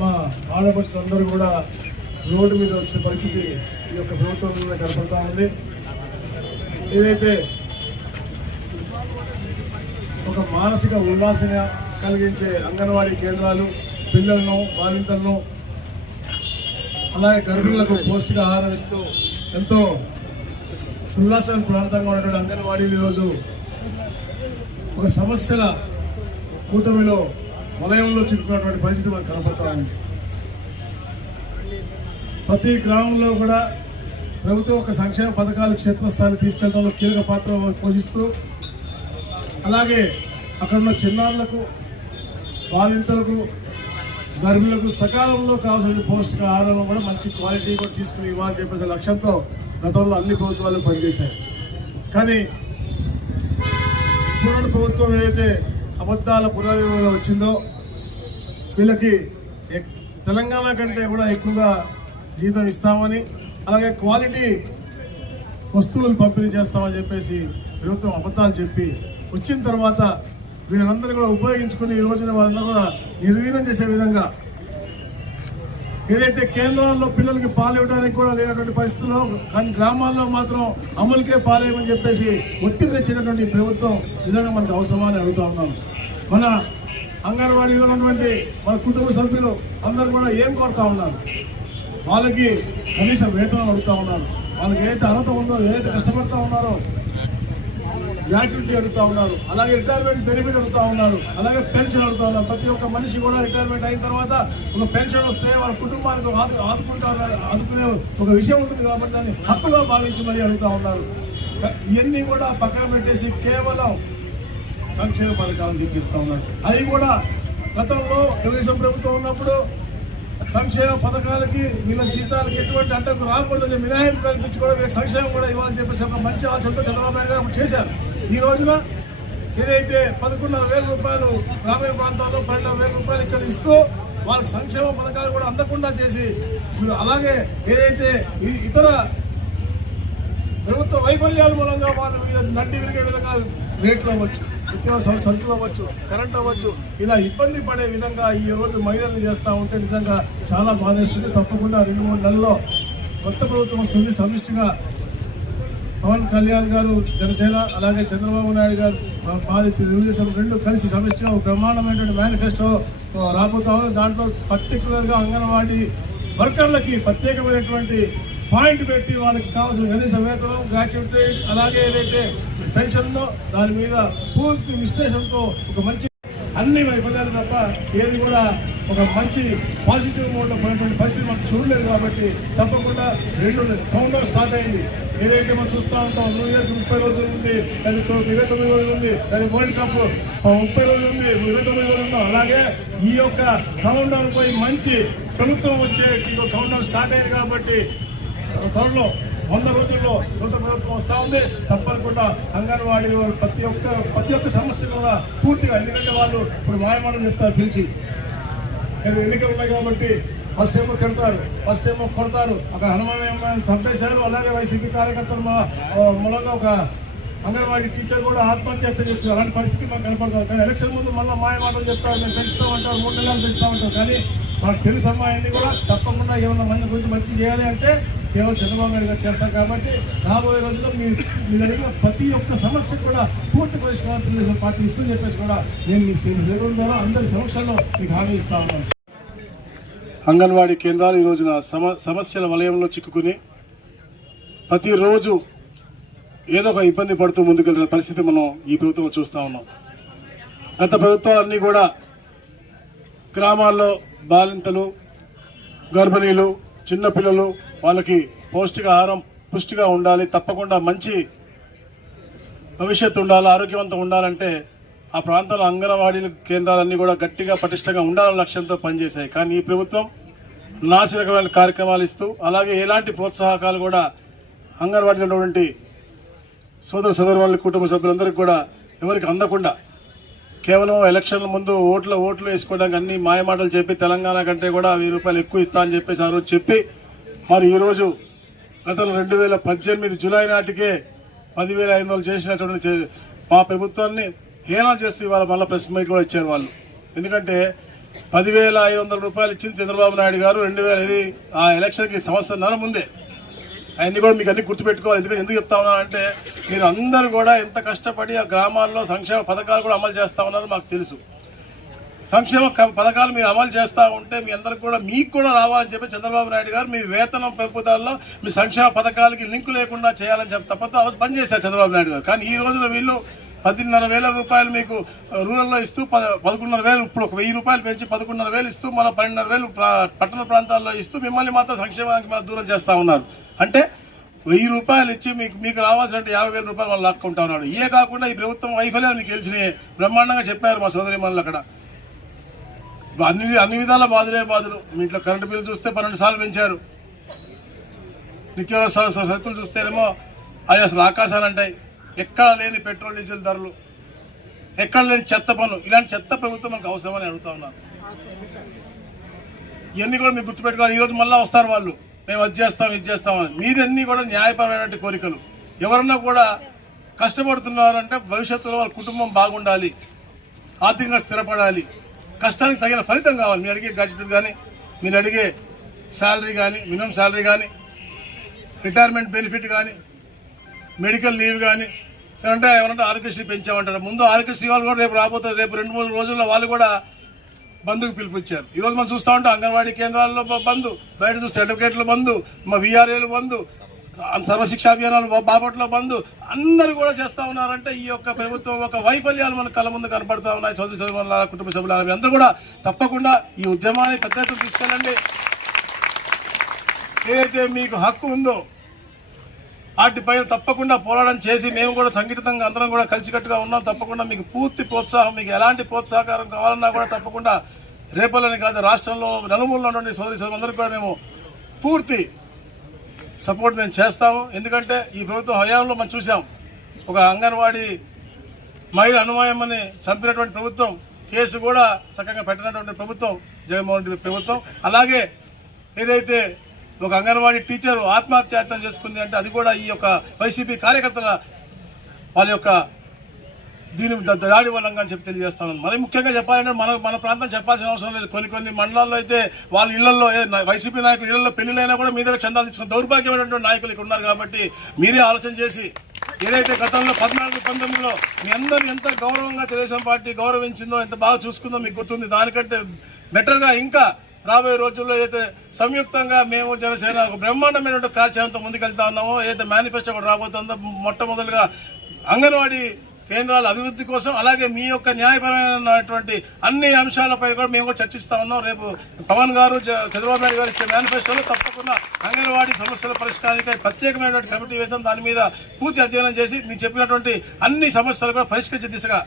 మా ఆడపడులందరూ కూడా రోడ్డు మీద వచ్చే పరిస్థితి ఈ యొక్క ప్రభుత్వం మీద కనపడతా ఉంది. ఏదైతే ఒక మానసిక ఉల్లాసన కలిగించే అంగన్వాడీ కేంద్రాలు పిల్లలను బాలింతలను అలాగే గర్భిణులకు పౌష్టికాహారం ఇస్తూ ఎంతో ఉల్లాసం ప్రాంతంగా ఉన్నటువంటి అంగన్వాడీలు ఈరోజు ఒక సమస్యల కూటమిలో వలయంలో చిక్కుకున్నటువంటి పరిస్థితి మనకు కనపడతా ఉంది. ప్రతి గ్రామంలో కూడా ప్రభుత్వం ఒక సంక్షేమ పథకాలు క్షేత్రస్థాయికి తీసుకెళ్ళడంలో కీలక పాత్ర పోషిస్తూ అలాగే అక్కడ ఉన్న చిన్నారులకు బాలింతలకు గర్భిణులకు సకాలంలో కావాల్సిన పౌష్టిక ఆహారం కూడా మంచి క్వాలిటీ కూడా తీసుకుని ఇవ్వాలని చెప్పేసి లక్ష్యంతో గతంలో అన్ని ప్రభుత్వాలు పనిచేశాయి. కానీ ఇప్పుడున్న ప్రభుత్వం ఏదైతే అబద్ధాల పునర్విలో వచ్చిందో వీళ్ళకి ఎక్- తెలంగాణ కంటే కూడా ఎక్కువగా జీతం ఇస్తామని అలాగే క్వాలిటీ వస్తువులు పంపిణీ చేస్తామని చెప్పేసి ప్రభుత్వం అబద్ధాలు చెప్పి వచ్చిన తర్వాత వీళ్ళందరినీ కూడా ఉపయోగించుకుని ఈ రోజున వాళ్ళందరూ కూడా నిర్వీర్యం చేసే విధంగా ఏదైతే కేంద్రాల్లో పిల్లలకి పాలివ్వడానికి కూడా లేనటువంటి పరిస్థితుల్లో కానీ గ్రామాల్లో మాత్రం అమలుకే పాలేయమని చెప్పేసి ఒత్తిడి తెచ్చినటువంటి ప్రభుత్వం నిజంగా మనకు అవసరమా అని అడుగుతా ఉన్నాను. మన అంగన్వాడీలో ఉన్నటువంటి మన కుటుంబ సభ్యులు అందరూ కూడా ఏం కోరుతా ఉన్నారు? వాళ్ళకి కనీస వేతనం అడుగుతా ఉన్నారు. వాళ్ళకి ఏదైతే అర్హత ఉందో ఏదైతే కష్టపడతా ఉన్నారో గ్రాట్యుటీ అడుగుతా ఉన్నారు. అలాగే రిటైర్మెంట్ బెనిఫిట్ అడుగుతా ఉన్నారు. అలాగే పెన్షన్ అడుగుతా ఉన్నారు. ప్రతి ఒక్క మనిషి కూడా రిటైర్మెంట్ అయిన తర్వాత ఒక పెన్షన్ వస్తే వాళ్ళ కుటుంబానికి ఆదు- ఆదుకుంటారు ఆదుకునే ఒక విషయం ఉంటుంది కాబట్టి దాన్ని హక్కుగా భావించి మరీ అడుగుతా ఉన్నారు. ఇవన్నీ కూడా పక్కన పెట్టేసి కేవలం సంక్షేమ పథకాలు చెప్పిస్తా ఉన్నారు. అది కూడా గతంలో తెలుగుదేశం ప్రభుత్వం ఉన్నప్పుడు సంక్షేమ పథకాలకి వీళ్ళ జీతాలకి ఎటువంటి అడ్డంకు రాకూడదని మినహాయింపు కల్పించి కూడా వీళ్ళకి సంక్షేమం కూడా ఇవ్వాలని చెప్పేసి ఒక మంచి ఆలోచనతో చంద్రబాబు నాయుడు గారు చేశారు. ఈ రోజున ఏదైతే పదకొండున్నర వేల రూపాయలు గ్రామీణ ప్రాంతాల్లో పన్నెండు వేల రూపాయలు ఇక్కడ ఇస్తూ వాళ్ళకి సంక్షేమ పథకాలు కూడా అందకుండా చేసి అలాగే ఏదైతే ఈ ఇతర ప్రభుత్వ వైఫల్యాల మూలంగా వారు నడ్డి విరిగే విధంగా రేట్లు అవ్వచ్చు. నిత్యావసర సరుకులు అవ్వచ్చు కరెంట్ అవ్వచ్చు ఇలా ఇబ్బంది పడే విధంగా ఈ రోజు మహిళలు చేస్తూ ఉంటే నిజంగా చాలా బాధేస్తుంది. తప్పకుండా రెండు మూడు నెలల్లో కొత్త ప్రభుత్వం వస్తుంది. సమిష్టిగా పవన్ కళ్యాణ్ గారు జనసేన అలాగే చంద్రబాబు నాయుడు గారు మాది తెలుగుదేశం రెండు కలిసి సమిష్టిగా ఒక బ్రహ్మాండమైనటువంటి మేనిఫెస్టో రాబోతా ఉంది. దాంట్లో పర్టికులర్గా అంగన్వాడీ వర్కర్లకి ప్రత్యేకమైనటువంటి పాయింట్ పెట్టి వాళ్ళకి కావాల్సిన కనీస వేతనం గ్రాట్యుటీ అలాగే ఏదైతే పెన్షన్ ఉందో దాని మీద పూర్తి విశ్లేషణతో ఒక మంచి అన్ని వైఫల్యాలు తప్ప ఏది కూడా ఒక మంచి పాజిటివ్ మోడ్ పోయినటువంటి పరిస్థితి మనం చూడలేదు కాబట్టి తప్పకుండా రెండు కౌంటర్ స్టార్ట్ అయింది. ఏదైతే మనం చూస్తా ఉంటాం న్యూ ఇయర్ ముప్పై రోజులు ఉంది అది ఇరవై తొమ్మిది రోజులు ఉంది అది వరల్డ్ కప్ ముప్పై రోజులు ఉంది ఇరవై తొమ్మిది రోజులు ఉంది అలాగే ఈ యొక్క కౌంట్ డౌన్ పోయి మంచి ప్రభుత్వం వచ్చే కౌంట్ డౌన్ స్టార్ట్ అయింది కాబట్టి త్వరలో వంద రోజుల్లో నూతన ప్రభుత్వం వస్తా ఉంది. తప్పకుండా అంగన్వాడీ ప్రతి ఒక్క ప్రతి ఒక్క సమస్య కూడా పూర్తిగా ఎందుకంటే వాళ్ళు ఇప్పుడు మాయమాటలు చెప్తారు పిలిచి. కానీ ఎన్నికలు ఉన్నాయి కాబట్టి ఫస్ట్ ఏమో కడతారు ఫస్ట్ ఏమో కొడతారు. అక్కడ హనుమాన్ చంపేశారు. అలాగే వైసీపీ కార్యకర్తలు మూలంగా ఒక అంగన్వాడీ టీచర్ కూడా ఆత్మహత్య చేసుకున్నారు. అలాంటి పరిస్థితి మాకు కనపడతారు. కానీ ఎలక్షన్ ముందు మళ్ళీ మాయమాటలు చెప్తారు. మేము పెంచుతామంటారు మూడు నెలలు పెంచుతామంటారు కానీ మాకు తెలుసు అమ్మాయింది కూడా తప్పకుండా ఏమన్నా మంది గురించి మంచి చేయాలి అంటే కేవలం చంద్రబాబు నాయుడు గారు చేస్తారు కాబట్టి రాబోయే రోజుల్లో మీ మీరు అడిగిన ప్రతి ఒక్క సమస్య కూడా పూర్తి పరిష్కారం తెలుగుదేశం పార్టీ ఇస్తుందని చెప్పేసి కూడా నేను మీ సేవల ద్వారా అందరి సమక్షంలో మీకు హామీ ఇస్తా ఉన్నాను. అంగన్వాడీ కేంద్రాలు ఈ రోజున సమ సమస్యల వలయంలో చిక్కుకుని ప్రతిరోజు ఏదో ఒక ఇబ్బంది పడుతూ ముందుకెళ్తున్న పరిస్థితి మనం ఈ ప్రభుత్వం చూస్తా ఉన్నాం. గత ప్రభుత్వాలన్నీ కూడా గ్రామాల్లో బాలింతలు గర్భిణీలు చిన్నపిల్లలు వాళ్ళకి పౌష్టికాహారం పుష్టిగా ఉండాలి తప్పకుండా మంచి భవిష్యత్తు ఉండాలి ఆరోగ్యవంతం ఉండాలంటే ఆ ప్రాంతాల అంగన్వాడీ కేంద్రాలన్నీ కూడా గట్టిగా పటిష్టంగా ఉండాలన్న లక్ష్యంతో పనిచేశాయి. కానీ ఈ ప్రభుత్వం నాసి రకమైన కార్యక్రమాలు ఇస్తూ అలాగే ఎలాంటి ప్రోత్సాహకాలు కూడా అంగన్వాడీలో ఉన్నటువంటి సోదర సోదరుల కుటుంబ సభ్యులందరికీ కూడా ఎవరికి అందకుండా కేవలం ఎలక్షన్ల ముందు ఓట్ల ఓట్లు వేసుకోవడానికి అన్ని మాయమాటలు చెప్పి తెలంగాణ కంటే కూడా వెయ్యి రూపాయలు ఎక్కువ ఇస్తా అని చెప్పేసి ఆ రోజు చెప్పి మరి ఈరోజు గతంలో రెండు వేల పద్దెనిమిది జూలై నాటికే పదివేల ఐదు వందలు చేసినటువంటి మా ప్రభుత్వాన్ని హేళన చేస్తూ ఇవాళ మళ్ళీ ప్రెస్ మీట్ కూడా ఇచ్చారు వాళ్ళు. ఎందుకంటే పదివేల ఐదు వందల రూపాయలు ఇచ్చింది చంద్రబాబు నాయుడు గారు రెండు వేల ఇది ఆ ఎలక్షన్కి సంవత్సరం ముందే. అవన్నీ కూడా మీకు అన్ని గుర్తుపెట్టుకోవాలి. ఎందుకంటే ఎందుకు చెప్తా ఉన్నానంటే మీరు అందరూ కూడా ఎంత కష్టపడి ఆ గ్రామాల్లో సంక్షేమ పథకాలు కూడా అమలు చేస్తా ఉన్నారో మాకు తెలుసు. సంక్షేమ క- పథకాలు మీరు అమలు చేస్తూ ఉంటే మీ అందరికి కూడా మీకు కూడా రావాలని చెప్పి చంద్రబాబు నాయుడు గారు మీ వేతనం పెంపుదలలో మీ సంక్షేమ పథకాలకి లింకు లేకుండా చేయాలని చెప్పి తప్పతో ఆ రోజు పనిచేశారు చంద్రబాబు నాయుడు గారు. కానీ ఈ రోజున వీళ్ళు పదిన్నర వేల రూపాయలు మీకు రూరల్లో ఇస్తూ పద పదకొండున్నర వేలు ఇప్పుడు ఒక వెయ్యి రూపాయలు పెంచి పదకొండున్నర వేలు ఇస్తూ మన పన్నెండున్నర వేలు పట్టణ ప్రాంతాల్లో ఇస్తూ మిమ్మల్ని మాత్రం సంక్షేమానికి మన దూరం చేస్తూ ఉన్నారు. అంటే వెయ్యి రూపాయలు ఇచ్చి మీకు మీకు రావాల్సినట్టు యాభై వేల రూపాయలు వాళ్ళు లాక్కుంటా ఉన్నాడు ఇవే కాకుండా ఈ ప్రభుత్వం వైఫల్యాలు మీకు తెలిసినాయి బ్రహ్మాండంగా చెప్పారు మా సోదరి మనలు అక్కడ. అన్ని అన్ని విధాల బాధలే బాధలు. మీ ఇంట్లో కరెంటు బిల్లు చూస్తే పన్నెండు సార్లు పెంచారు. నిత్యావసర సరుకులు చూస్తేనేమో అవి అసలు ఆకాశాలు అంటాయి. ఎక్కడ లేని పెట్రోల్ డీజిల్ ధరలు. ఎక్కడ లేని చెత్త పన్ను. ఇలాంటి చెత్త ప్రభుత్వం మనకు అవసరమని అడుగుతా ఉన్నాను ఇవన్నీ కూడా మీరు గుర్తుపెట్టుకోవాలి. ఈ రోజు మళ్ళీ వస్తారు వాళ్ళు. మేము అది చేస్తాం ఇది చేస్తామని మీరన్నీ కూడా న్యాయపరమైన కోరికలు. ఎవరన్నా కూడా కష్టపడుతున్నారంటే భవిష్యత్తులో వాళ్ళ కుటుంబం బాగుండాలి. ఆర్థికంగా స్థిరపడాలి. కష్టానికి తగిన ఫలితం కావాలి. మీరు అడిగే గడ్జెట్ కానీ మీరు అడిగే శాలరీ కానీ మినిమం శాలరీ కానీ రిటైర్మెంట్ బెనిఫిట్ కానీ మెడికల్ లీవ్ కానీ ఏమంటే ఏమంటే ఆరోగ్యశ్రీ పెంచామంటారు. ముందు ఆరోగ్యశ్రీ వాళ్ళు కూడా రేపు రాబోతారు. రేపు రెండు మూడు రోజుల్లో వాళ్ళు కూడా బంధుకు పిలిపించారు ఈరోజు మనం చూస్తా ఉంటాం అంగన్వాడీ కేంద్రాల్లో బంధు బయట చూస్తే అడ్వకేట్లు బంధు మా విఆర్ఏలు బంధు సర్వశిక్ష అభియానాలు బా- బాపట్ల బంధు అందరూ కూడా చేస్తా ఉన్నారంటే ఈ యొక్క ప్రభుత్వం ఒక వైఫల్యాలు మన కళ్ళ ముందు కనపడతా ఉన్నాయి. చదువు చదువు కుటుంబ సభ్యుల అందరూ కూడా తప్పకుండా ఈ ఉద్యమాన్ని పెద్ద ఎత్తున తీసుకెళ్ళండి. ఏదైతే మీకు హక్కు ఉందో వాటిపైన తప్పకుండా పోరాటం చేసి మేము కూడా సంఘటితంగా అందరం కూడా కలిసికట్టుగా ఉన్నాం. తప్పకుండా మీకు పూర్తి ప్రోత్సాహం మీకు ఎలాంటి ప్రోత్సాహకారం కావాలన్నా కూడా తప్పకుండా రేపల్లని కాదు రాష్ట్రంలో నలుమూలలో ఉన్నటువంటి సోదరి సోదరులందరికీ కూడా మేము పూర్తి సపోర్ట్ మేము చేస్తాము. ఎందుకంటే ఈ ప్రభుత్వం హయాంలో మనం చూసాం ఒక అంగన్వాడీ మహిళ అనుమాయమని చంపినటువంటి ప్రభుత్వం కేసు కూడా సకంగా పెట్టినటువంటి ప్రభుత్వం జగన్మోహన్ రెడ్డి ప్రభుత్వం. అలాగే ఏదైతే ఒక అంగన్వాడీ టీచర్ ఆత్మహత్యాయత్నం చేసుకుంది అంటే అది కూడా ఈ యొక్క వైసీపీ కార్యకర్తల వాళ్ళ యొక్క దీని దాడి వల్లంగా అని చెప్పి తెలియజేస్తాను. మరి ముఖ్యంగా చెప్పాలంటే మన మన ప్రాంతం చెప్పాల్సిన అవసరం లేదు. కొన్ని కొన్ని మండలాల్లో అయితే వాళ్ళ ఇళ్ళలో ఏ వైసీపీ నాయకులు ఇళ్ళలో పెళ్ళిలైనా కూడా మీ దగ్గర చందాలు తీసుకున్న దౌర్భాగ్యమైనటువంటి నాయకులు ఇక్కడ ఉన్నారు కాబట్టి మీరే ఆలోచన చేసి ఏదైతే గతంలో పద్నాలుగు పంతొమ్మిదిలో మీ అందరూ ఎంత గౌరవంగా తెలుగుదేశం పార్టీ గౌరవించిందో ఎంత బాగా చూసుకుందో మీకు గుర్తుంది. దానికంటే బెటర్గా ఇంకా రాబోయే రోజుల్లో అయితే సంయుక్తంగా మేము జనసేన ఒక బ్రహ్మాండమైనటువంటి కార్యక్రమంతో ముందుకెళ్తా ఉన్నామో ఏదైతే మేనిఫెస్టో కూడా రాబోతుందో మొట్టమొదటిగా అంగన్వాడీ కేంద్రాల అభివృద్ధి కోసం అలాగే మీ యొక్క న్యాయపరమైనటువంటి అన్ని అంశాలపై కూడా మేము కూడా చర్చిస్తా ఉన్నాం. రేపు పవన్ గారు చ- చంద్రబాబు నాయుడు గారు ఇచ్చే మేనిఫెస్టోలో తప్పకుండా అంగన్వాడీ సమస్యల పరిష్కారానికి ప్రత్యేకమైనటువంటి కమిటీ వేసాం దాని మీద పూర్తి అధ్యయనం చేసి మీరు చెప్పినటువంటి అన్ని సమస్యలు కూడా పరిష్కరించే దిశగా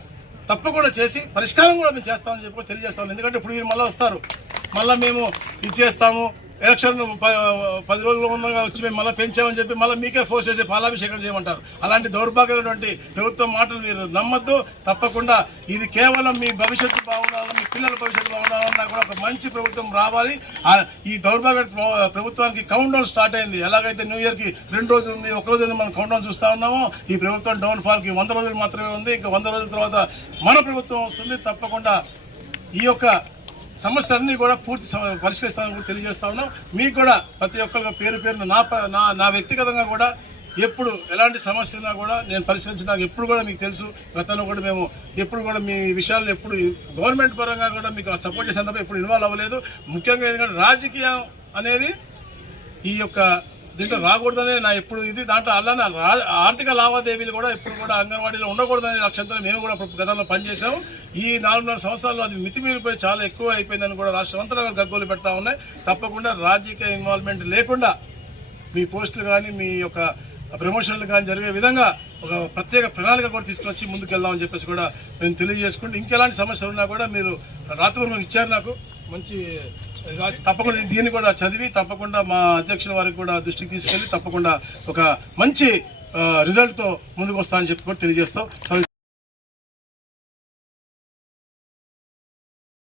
తప్పకుండా చేసి పరిష్కారం కూడా మేము చేస్తామని చెప్పి కూడా తెలియజేస్తాం ఎందుకంటే ఇప్పుడు వీళ్ళు మళ్ళీ వస్తారు. మళ్ళీ మేము ఇది చేస్తాము. ఎలక్షన్ పది రోజులు ఉండగా వచ్చి మేము మళ్ళీ పెంచామని చెప్పి మళ్ళీ మీకే ఫోర్స్ చేసి పాలాభిషేకం చేయమంటారు. అలాంటి దౌర్భాగ్యమైనటువంటి ప్రభుత్వం మాటలు మీరు నమ్మద్దు. తప్పకుండా ఇది కేవలం మీ భవిష్యత్తు బాగుండాలని మీ పిల్లల భవిష్యత్తు బాగుండాలన్నా కూడా ఒక మంచి ప్రభుత్వం రావాలి. ఈ దౌర్భాగ్య ప్రభుత్వానికి కౌంట్ డౌన్ స్టార్ట్ అయింది. ఎలాగైతే న్యూ ఇయర్కి రెండు రోజులు ఉంది ఒక రోజు మనం కౌంట్ డౌన్ చూస్తూ ఉన్నామో. ఈ ప్రభుత్వం డౌన్ ఫాల్కి వంద రోజులు మాత్రమే ఉంది. ఇంకా వంద రోజుల తర్వాత మన ప్రభుత్వం వస్తుంది. తప్పకుండా ఈ యొక్క సమస్యలన్నీ కూడా పూర్తి పరిష్కరిస్తామని కూడా తెలియజేస్తా ఉన్నాం. మీకు కూడా ప్రతి ఒక్కరికి పేరు పేరున నా ప- నా నా వ్యక్తిగతంగా కూడా ఎప్పుడు ఎలాంటి సమస్య ఉన్నా కూడా నేను పరిష్కరించడానికి ఎప్పుడు కూడా మీకు తెలుసు. గతంలో కూడా మేము ఎప్పుడు కూడా మీ విషయాలు ఎప్పుడు గవర్నమెంట్ పరంగా కూడా మీకు సపోర్ట్ చేసేందుకు ఎప్పుడు ఇన్వాల్వ్ అవ్వలేదు. ముఖ్యంగా ఎందుకంటే రాజకీయం అనేది ఈ యొక్క దీంట్లో రాకూడదనే నా ఎప్పుడు ఇది దాంట్లో అలానే రా- ఆర్థిక లావాదేవీలు కూడా ఎప్పుడు కూడా అంగన్వాడీలో ఉండకూడదనే లక్ష్యంతో మేము కూడా గతంలో పనిచేసాము ఈ నాలుగున్నర సంవత్సరాల్లో అది మితిమీరిపోయి చాలా ఎక్కువ అయిపోయిందని కూడా రాష్ట్రం అంతా గగ్గోలు పెడతా ఉన్నాయి. తప్పకుండా రాజకీయ ఇన్వాల్వ్మెంట్ లేకుండా మీ పోస్టులు కానీ మీ యొక్క ప్రమోషన్లు కానీ జరిగే విధంగా ఒక ప్రత్యేక ప్రణాళిక కూడా తీసుకొచ్చి వచ్చి చెప్పేసి కూడా మేము తెలియజేసుకుంటూ ఇంకెలాంటి సమస్యలు ఉన్నా కూడా మీరు రాత్రి ఇచ్చారు నాకు. మంచి తప్పకుండా దీన్ని కూడా చదివి తప్పకుండా మా అధ్యక్షుల వారికి కూడా దృష్టికి తీసుకెళ్ళి తప్పకుండా ఒక మంచి రిజల్ట్తో ముందుకు వస్తామని చెప్పి కూడా తెలియజేస్తాం